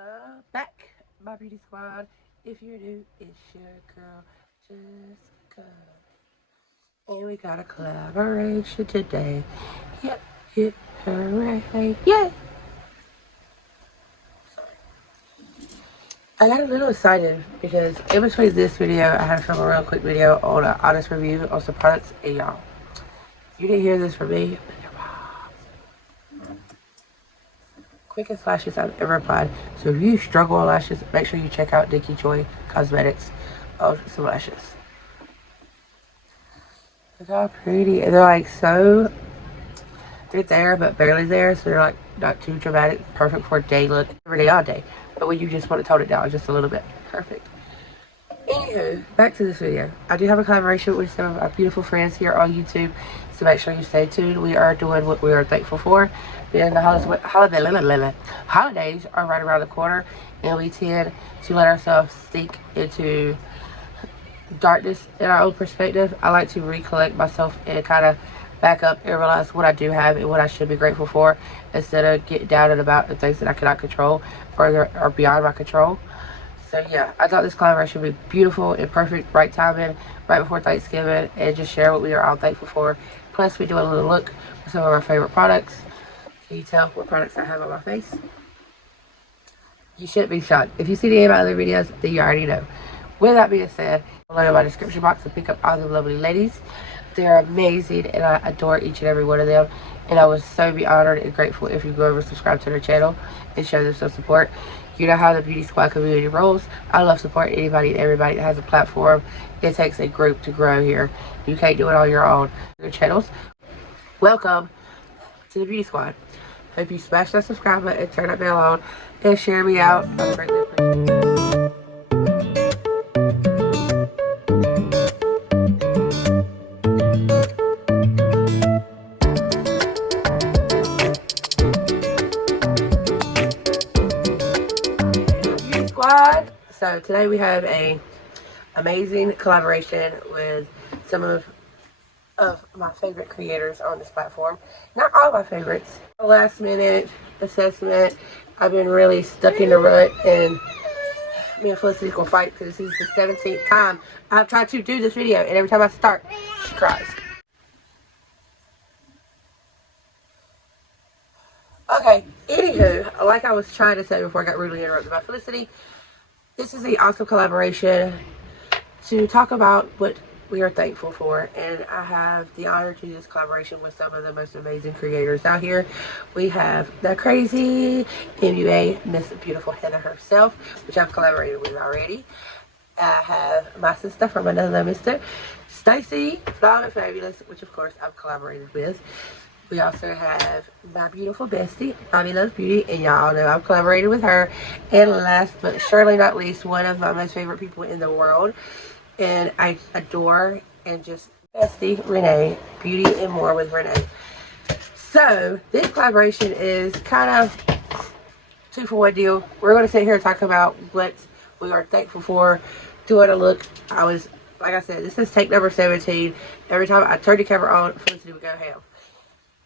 Welcome back, my beauty squad. If you're new, it's your girl Jessica, and we got a collaboration today. Yep, hit hooray, yay! I got a little excited because in between this video, I had to film a real quick video on an honest review on some products, and y'all, you didn't hear this from me, but your mom. Quickest lashes I've ever applied. So if you struggle on lashes, make sure you check out Nikki Joy Cosmetics of some lashes. Look how pretty. And they're like so, they're there but barely there, so they're like not too dramatic. Perfect for a day look, every day, all day. But when you just want to tone it down just a little bit, perfect. Anywho, back to this video. I do have a collaboration with some of our beautiful friends here on YouTube, so make sure you stay tuned. We are doing what we are thankful for. Then the holidays are right around the corner, and we tend to let ourselves sink into darkness in our own perspective. I like to recollect myself and kind of back up and realize what I do have and what I should be grateful for, instead of getting down and about the things that I cannot control or are beyond my control. So yeah, I thought this collaboration would be beautiful and perfect, right timing, right before Thanksgiving, and just share what we are all thankful for. Plus, we do a little look at some of our favorite products. Can you tell what products I have on my face? You shouldn't be shocked. If you see any of my other videos, then you already know. With that being said, I'll look in my description box and pick up all the lovely ladies. They're amazing, and I adore each and every one of them. And I would so be honored and grateful if you go over and subscribe to their channel and show them some support. You know how the Beauty Squad community rolls. I love supporting anybody and everybody that has a platform. It takes a group to grow here. You can't do it on your own. Your channels. Welcome to the Beauty Squad. Hope you smash that subscribe button, turn that bell on, and share me out. I greatly appreciate it. So today we have a amazing collaboration with some of my favorite creators on this platform. Not all my favorites. Last minute assessment. I've been really stuck in the rut, and me and Felicity gonna fight because this is the 17th time I've tried to do this video, and every time I start, she cries. Okay, anywho, like I was trying to say before I got rudely interrupted by Felicity, this is an awesome collaboration to talk about what we are thankful for, and I have the honor to do this collaboration with some of the most amazing creators out here. We have the crazy MUA, Miss Beautiful Heather herself, which I've collaborated with already. I have my sister from another mister, Stacy, Flawed and Fabulous, which of course I've collaborated with. We also have my beautiful bestie, Mommy Loves Beauty, and y'all know I've collaborated with her. And last but surely not least, one of my most favorite people in the world, and I adore and just bestie, Renee, Beauty and More with Renee. So this collaboration is kind of 2-for-1 deal. We're going to sit here and talk about what we are thankful for, doing a look. Like I said, this is take number 17. Every time I turn the camera on, Felicity would go ham.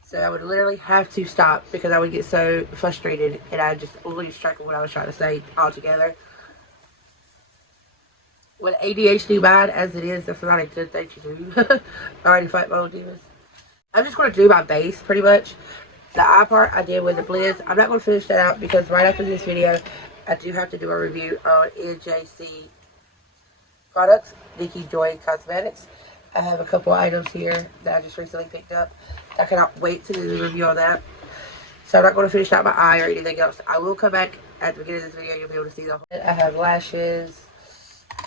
So I would literally have to stop because I would get so frustrated and I just lose track of what I was trying to say altogether. With ADHD bad as it is, that's not a good thing to do. I already fight my own demons. I'm just going to do my base pretty much. The eye part I did with the blends. I'm not going to finish that out because right after this video, I do have to do a review on NJC products, Nikki Joy Cosmetics. I have a couple items here that I just recently picked up. I cannot wait to do the review on that. So I'm not going to finish out my eye or anything else. I will come back at the beginning of this video. You'll be able to see the whole. I have lashes,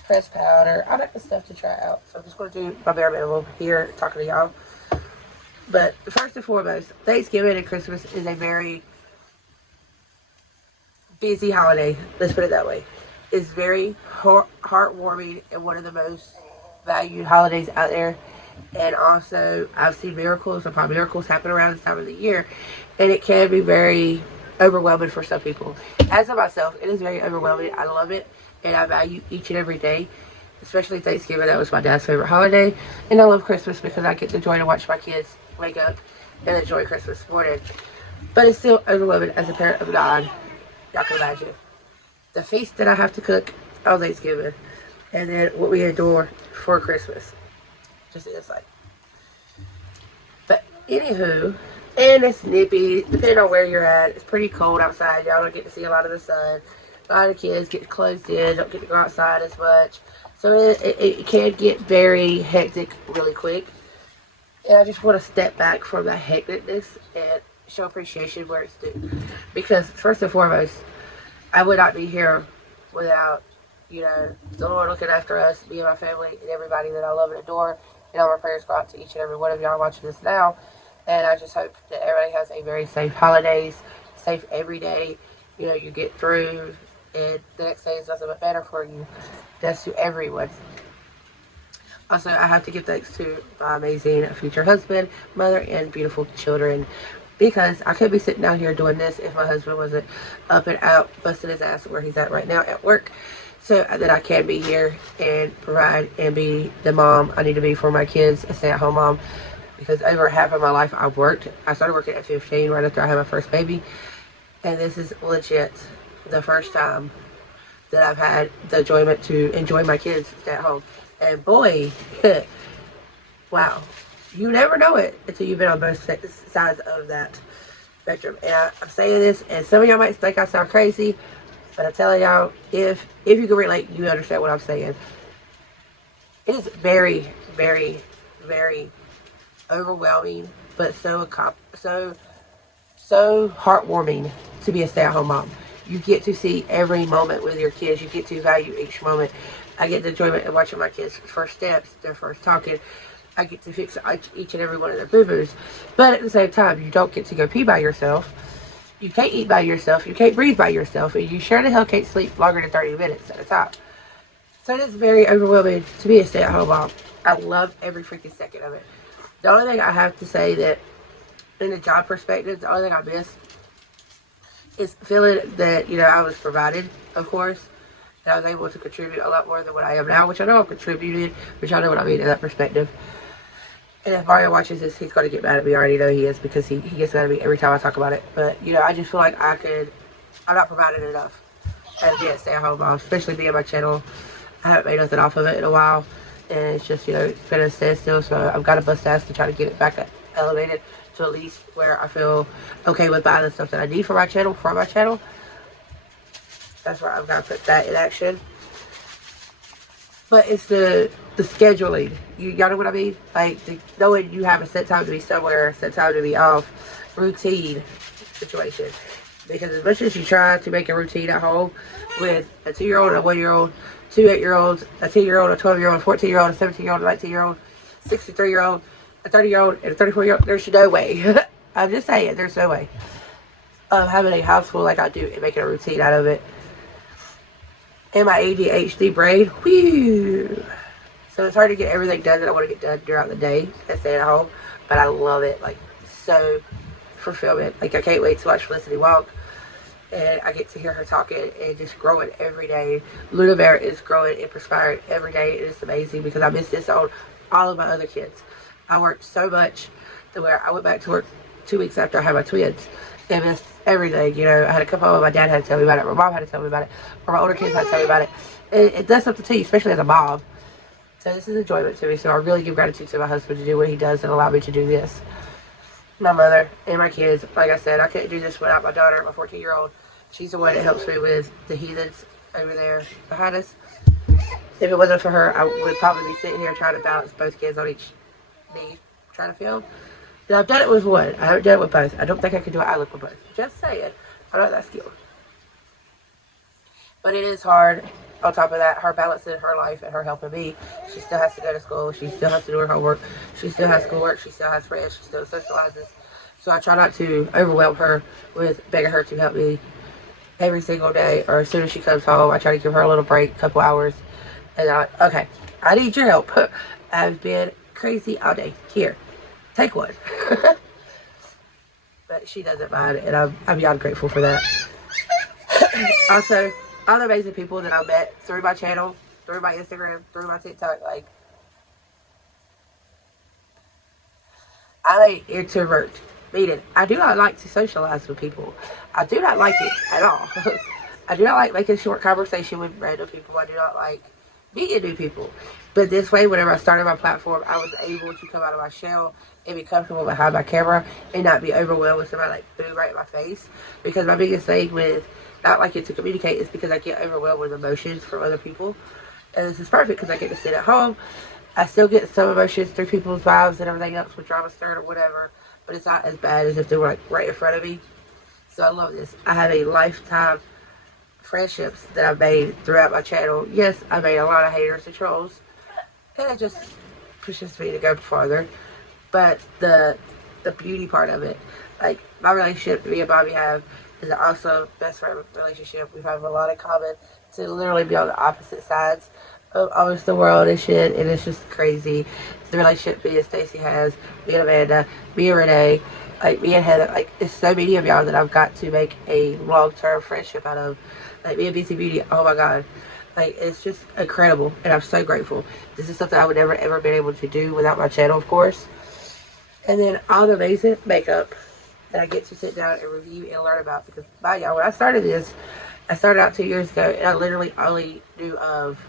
pressed powder. I like the stuff to try out. So I'm just going to do my bare minimum here talking to y'all. But first and foremost, Thanksgiving and Christmas is a very busy holiday. Let's put it that way. It's very heartwarming and one of the most valued holidays out there. And also I've seen miracles upon miracles happen around this time of the year, and it can be very overwhelming for some people. As of myself, it is very overwhelming. I love it and I value each and every day, especially Thanksgiving. That was my dad's favorite holiday, and I love Christmas because I get the joy to watch my kids wake up and enjoy Christmas morning. But it's still overwhelming as a parent of God. Y'all can imagine. the feast that I have to cook on Thanksgiving, and then what we adore for Christmas. Just insight. But anywho, and it's nippy, depending on where you're at. It's pretty cold outside. Y'all don't get to see a lot of the sun. A lot of kids get closed in, don't get to go outside as much. So it can get very hectic really quick. And I just want to step back from that hecticness and show appreciation where it's due. Because first and foremost, I would not be here without, you know, the Lord looking after us, me and my family, and everybody that I love and adore. And all my prayers go out to each and every one of y'all watching this now. And I just hope that everybody has a very safe holidays, safe every day. You know, you get through, and the next day is nothing but better for you. That's to everyone. Also, I have to give thanks to my amazing future husband, mother, and beautiful children. Because I could be sitting down here doing this if my husband wasn't up and out, busting his ass where he's at right now at work. So that I can be here and provide and be the mom I need to be for my kids, a stay-at-home mom. Because over half of my life I've worked. I started working at 15 right after I had my first baby. And this is legit the first time that I've had the enjoyment to enjoy my kids stay at home. And boy, wow, you never know it until you've been on both sides of that spectrum. And I'm saying this, and some of y'all might think I sound crazy, but I'm telling y'all, if you can relate, you understand what I'm saying. It is very, very, very overwhelming, but so heartwarming to be a stay-at-home mom. You get to see every moment with your kids. You get to value each moment. I get the enjoyment of watching my kids' first steps, their first talking. I get to fix each and every one of their boo-boos. But at the same time, you don't get to go pee by yourself. You can't eat by yourself. You can't breathe by yourself. And you sure the hell can't sleep longer than 30 minutes at a time. So it is very overwhelming to be a stay-at-home mom. I love every freaking second of it. The only thing I have to say that, in the job perspective, the only thing I miss is feeling that, you know, I was provided, of course. And I was able to contribute a lot more than what I am now, which I know I'm contributing, but y'all know what I mean in that perspective. And if Mario watches this, he's going to get mad at me. I already know he is, because he gets mad at me every time I talk about it. But, you know, I just feel like I'm not providing enough as being a stay-at-home mom, especially being my channel. I haven't made nothing off of it in a while. And it's just, you know, it's been a standstill, so I've got to bust ass to try to get it back elevated to at least where I feel okay with buying the stuff that I need for my channel, That's where I've got to put that in action. But it's the scheduling. Y'all know what I mean? Like, knowing you have a set time to be somewhere, a set time to be off, routine situation. Because as much as you try to make a routine at home with a 2-year-old, a 1-year-old, 2 8-year-olds, a 10-year-old, a 12-year-old, a 14-year-old, a 17-year-old, a 19-year-old, 63-year-old, a 30-year-old, and a 34-year-old, there's no way. I'm just saying, there's no way of having a house full like I do and making a routine out of it. And my ADHD brain, whew. So it's hard to get everything done that I want to get done throughout the day and staying at home. But I love it, like, so fulfillment. Like, I can't wait to watch Felicity walk. And I get to hear her talking and just growing every day. Luna Bear is growing and perspiring every day. And it's amazing because I miss this on all of my other kids. I worked so much to where I went back to work 2 weeks after I had my twins. And missed everything, you know. I had to come home, my dad had to tell me about it, my mom had to tell me about it, or my older kids had to tell me about it. It does something to you, especially as a mom. So this is enjoyment to me, so I really give gratitude to my husband to do what he does and allow me to do this. My mother and my kids, like I said, I couldn't do this without my daughter, my 14-year-old. She's the one that helps me with the heathens over there behind us. If it wasn't for her, I would probably be sitting here trying to balance both kids on each knee, trying to film. Now, I've done it with one. I haven't done it with both. I don't think I could do it. I look with both. Just saying. I'm not that skilled. But it is hard. On top of that, her balancing her life and her helping me. She still has to go to school. She still has to do her homework. She still has schoolwork. She still has friends. She still socializes. So I try not to overwhelm her with begging her to help me every single day. Or as soon as she comes home, I try to give her a little break, a couple hours. And okay, I need your help. I've been crazy all day. Here. Take one. But she doesn't mind, and I'm beyond grateful for that. Also, all the amazing people that I've met through my channel, through my Instagram, through my TikTok, like, I'm an introvert. Meaning, I do not like to socialize with people. I do not like it at all. I do not like making short conversation with random people. I do not like meeting new people. But this way, whenever I started my platform, I was able to come out of my shell and be comfortable behind my camera and not be overwhelmed with somebody like boom right in my face. Because my biggest thing with not liking to communicate is because I get overwhelmed with emotions from other people. And this is perfect because I get to sit at home. I still get some emotions through people's vibes and everything else with drama stirred or whatever. But it's not as bad as if they were like right in front of me. So I love this. I have a lifetime friendships that I've made throughout my channel. Yes, I made a lot of haters and trolls, and it just pushes me to go farther. But the beauty part of it, like my relationship me and Bobby have, is an awesome best friend relationship. We have a lot in common to literally be on the opposite sides of almost the world and shit, and it's just crazy. The relationship me and Stacy has, me and Amanda, me and Renee, like me and Heather, like it's so many of y'all that I've got to make a long-term friendship out of. Like me and BC Beauty, oh my god, like it's just incredible, and I'm so grateful. This is something I would never ever been able to do without my channel, of course. And then all the amazing makeup that I get to sit down and review and learn about, because by y'all, when I started this, I started out 2 years ago, and I literally only knew of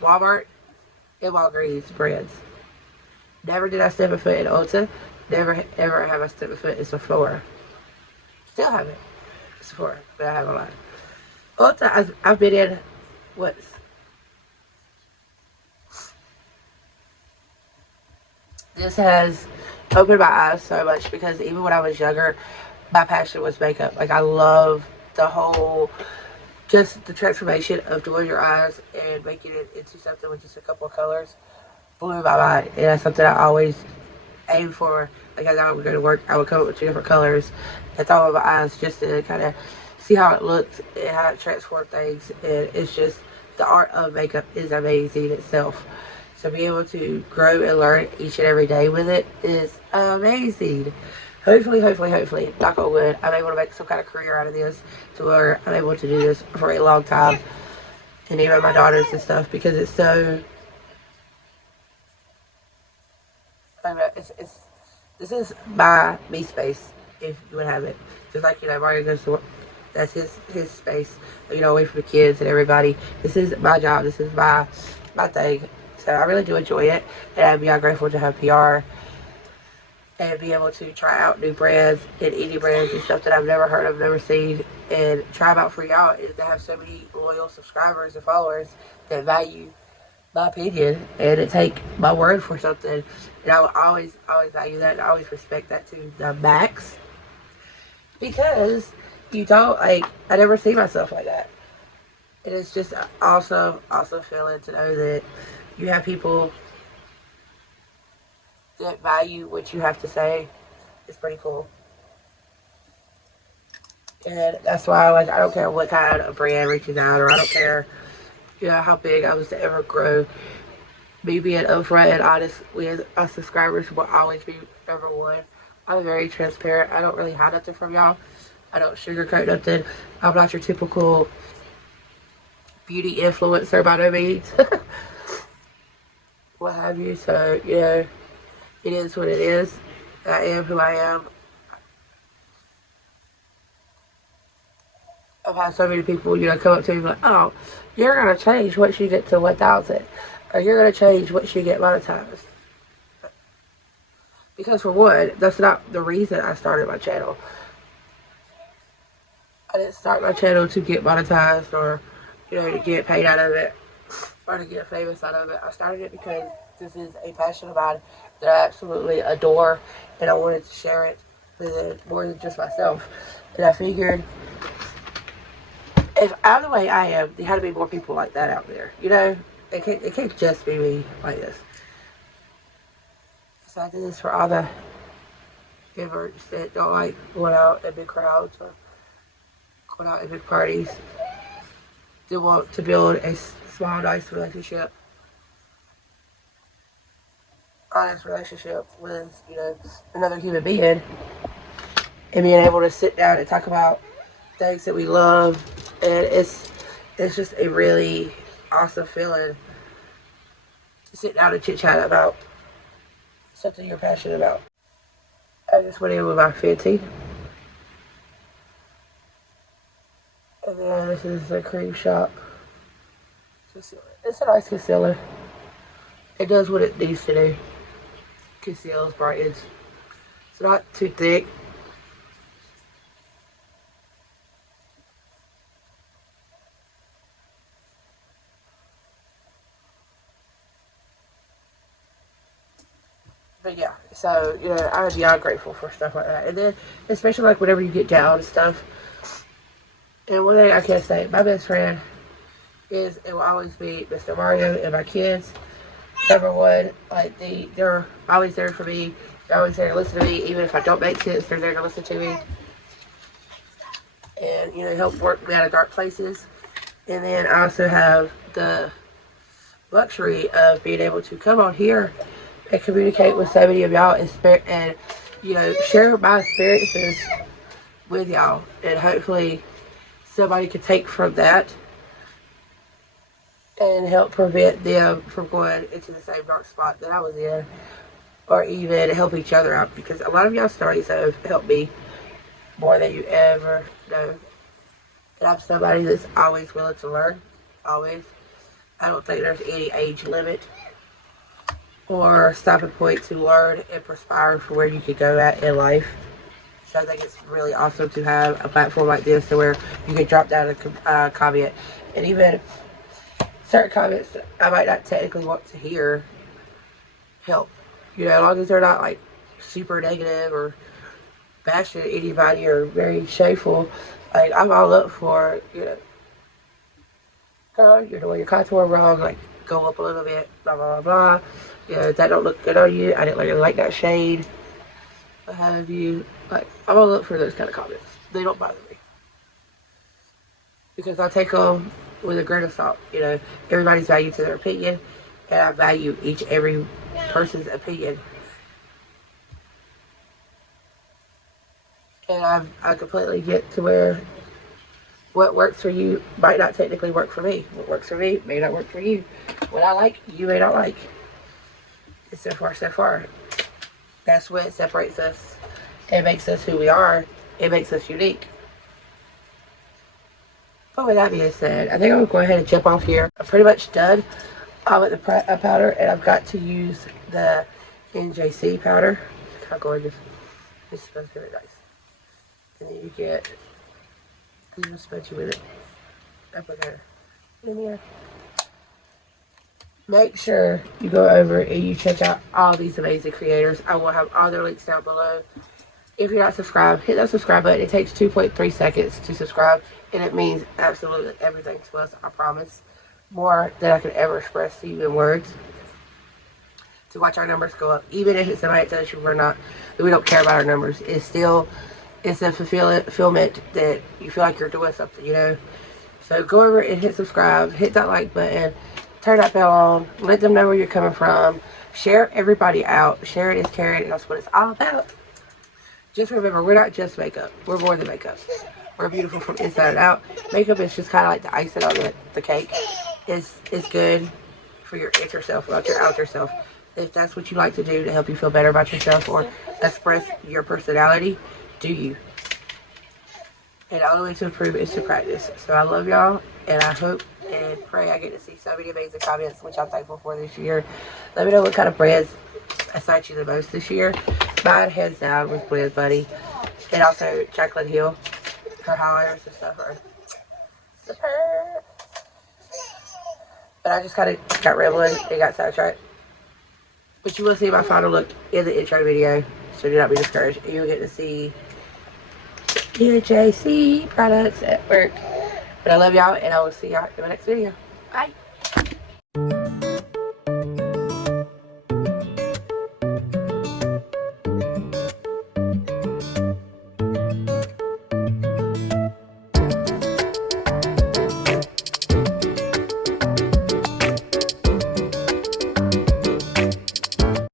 Walmart and Walgreens brands. Never did I step a foot in Ulta. Never ever have I stepped a foot in Sephora. Still haven't. Sephora, but I have a lot. Ulta, I've been in, this has opened my eyes so much, because even when I was younger, my passion was makeup. Like I love the whole, just the transformation of doing your eyes and making it into something with just a couple of colors blew my mind. And that's something I always aim for. Like as I would go to work, I would come up with 2 different colors and throw on my eyes just to kind of see how it looked and how it transformed things. And it's just, the art of makeup is amazing in itself. So being able to grow and learn each and every day with it is amazing. Hopefully, knock on wood, I'm able to make some kind of career out of this to where I'm able to do this for a long time. And even my daughters and stuff, because it's so, I don't know, this is my me space, if you would have it. Just like, you know, Mario goes to work, that's his space, you know, away from the kids and everybody. This is my job, this is my thing. So I really do enjoy it, and I'm beyond grateful to have PR and be able to try out new brands and indie brands and stuff that I've never heard of, never seen, and try them out for y'all, is to have so many loyal subscribers and followers that value my opinion and to take my word for something. And I will always value that, and I always respect that to the max, because you don't, like, I never see myself like that. And it's just an awesome feeling to know that you have people that value what you have to say. It's pretty cool. And that's why, like, I don't care what kind of brand reaches out, or I don't care, you know, how big I was to ever grow. Me being upfront and honest with our subscribers will always be number one. I'm very transparent. I don't really hide nothing from y'all. I don't sugarcoat nothing. I'm not your typical beauty influencer by no means. What have you. So, you know, it is what it is. I am who I am. I've had so many people, you know, come up to me like, oh, you're going to change once you get to 1,000. Or you're going to change once you get monetized. Because for one, that's not the reason I started my channel. I didn't start my channel to get monetized, or, you know, to get paid out of it, or to get famous out of it. I started it because this is a passion of mine that I absolutely adore, and I wanted to share it with more than just myself. And I figured, if I'm the way I am, there had to be more people like that out there. You know, it can't just be me like this. So I did this for all the inverts that don't like going out in big crowds or going out in big parties. They want to build a small, nice relationship. Honest relationship with, you know, another human being. And being able to sit down and talk about things that we love. And it's just a really awesome feeling to sit down and chit chat about something you're passionate about. I just went in with my Fenty. And then this is the Cream Shop concealer. It's a nice concealer. It does what it needs to do. Conceals, brightens. It's not too thick. But yeah, so, you know, I would be all grateful for stuff like that. And then, especially like whenever you get down and stuff. And one thing I can say, my best friend is, it will always be Mr. Mario and my kids. Number one, like, they're always there for me. They're always there to listen to me. Even if I don't make sense, they're there to listen to me. And, you know, help work me out of dark places. And then I also have the luxury of being able to come on here and communicate with so many of y'all and, you know, share my experiences with y'all. And hopefully somebody can take from that and help prevent them from going into the same dark spot that I was in, or even help each other out, because a lot of y'all's stories have helped me more than you ever know. And I'm somebody that's always willing to learn, always. I don't think there's any age limit or stopping point to learn and perspire for where you could go at in life. So I think it's really awesome to have a platform like this to where you can drop down a comment, and even certain comments that I might not technically want to hear help. You know, as long as they're not like super negative or bashing anybody or very shameful, like, I'm all up for, you know, girl, you're doing your contour wrong, like, go up a little bit, blah, blah, blah, blah. You know, that don't look good on you. I didn't really like that shade. What have you? Like, I'm all up for those kind of comments. They don't bother me, because I take them with a grain of salt. You know, everybody's value to their opinion, and I value every person's opinion. And I completely get to where what works for you might not technically work for me. What works for me may not work for you. What I like, you may not like. And so far. That's what separates us. It makes us who we are. It makes us unique. But with that being said, I think I'm going to go ahead and jump off here. I'm pretty much done with the powder, and I've got to use the NJC powder. Look how gorgeous. This smells very nice. And then you get a little spongy with it. Applicator. In here. Make sure you go over and you check out all these amazing creators. I will have all their links down below. If you're not subscribed, hit that subscribe button. It takes 2.3 seconds to subscribe, and it means absolutely everything to us, I promise. More than I could ever express to you in words. To watch our numbers go up. Even if it's somebody that tells you we don't care about our numbers. It's a fulfillment that you feel like you're doing something, you know. So go over and hit subscribe, hit that like button, turn that bell on, let them know where you're coming from, share everybody out. Sharing is caring, and that's what it's all about. Just remember, we're not just makeup. We're more than makeup. We're beautiful from inside and out. Makeup is just kind of like the icing on the cake. It's good for your inner self, not your outer self. If that's what you like to do to help you feel better about yourself or express your personality, do you. And the only way to improve is to practice. So I love y'all, and I hope and pray I get to see so many amazing comments, which I'm thankful for this year. Let me know what kind of brands excite you the most this year. Mine, hands down, was Blend Buddy. And also Jaclyn Hill. Her highlighters and stuff are superb. But I just kind of got rambling and got sidetracked. But you will see my final look in the intro video, so do not be discouraged. And you'll get to see UJC products at work. But I love y'all, and I will see y'all in my next video. Bye.